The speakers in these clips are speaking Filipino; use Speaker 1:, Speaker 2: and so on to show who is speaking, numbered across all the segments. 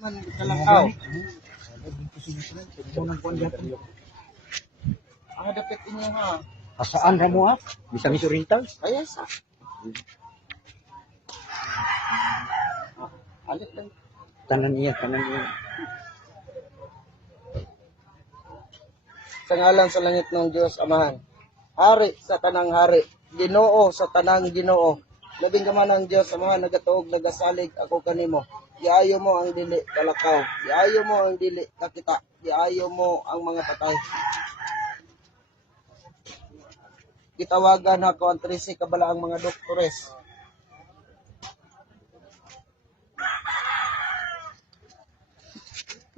Speaker 1: Man, kalakaw. Ah, dapat inyo ha.
Speaker 2: Asaan ra mo ha? Bisang Oriental?
Speaker 1: Kaya sa. Ah, alit lang.
Speaker 2: Tanan iya, tanan iya.
Speaker 1: Sa ngalan sa langit ng Diyos, Amahan. Hari sa tanang hari. Ginoo sa tanang ginoo. Labing ka man ang Diyos, Amahan, nagatuog, nagasalig ako kanimo. Iayo mo ang dili kalakaw. Iayo mo ang dili kakita. Iayo mo ang mga patay. Gitawagan ako ang 13 kabala ang mga doktores.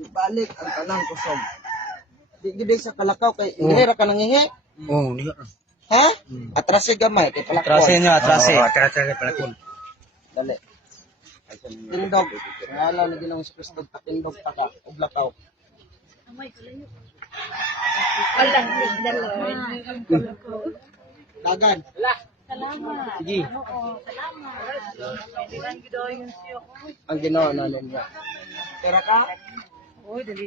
Speaker 1: Balik ang tanang kusog. Di gid sa kalakaw kay ingera ka nangingi.
Speaker 2: Oh, niya.
Speaker 1: Ha? Atrase gamay kay palakon.
Speaker 3: Atrase nyo, atrase.
Speaker 2: Oh, atrase ka pala kun.
Speaker 1: Dali. Tindog. Ngalan ni Ginoong Hesus Kristo patindog ta ka ug lakaw.
Speaker 4: Walang signal, Lord.
Speaker 1: Dagan.
Speaker 4: Salamat.
Speaker 2: Sige.
Speaker 4: Oo, salamat.
Speaker 1: Ang Ginoo na niya. Pero ka
Speaker 4: Uy, dali.